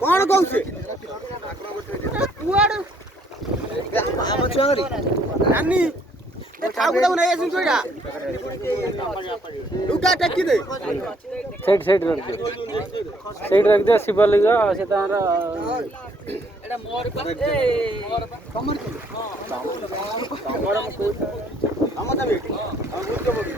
कौन कौन से नानी ठाकुर नहीं ऐसे छोड़ा लुका टक्की दे साइड रख दे शिवलिंग से तारा एटा मोर पर ए कमर कमर हम को हम तबे हम बुझ के बोली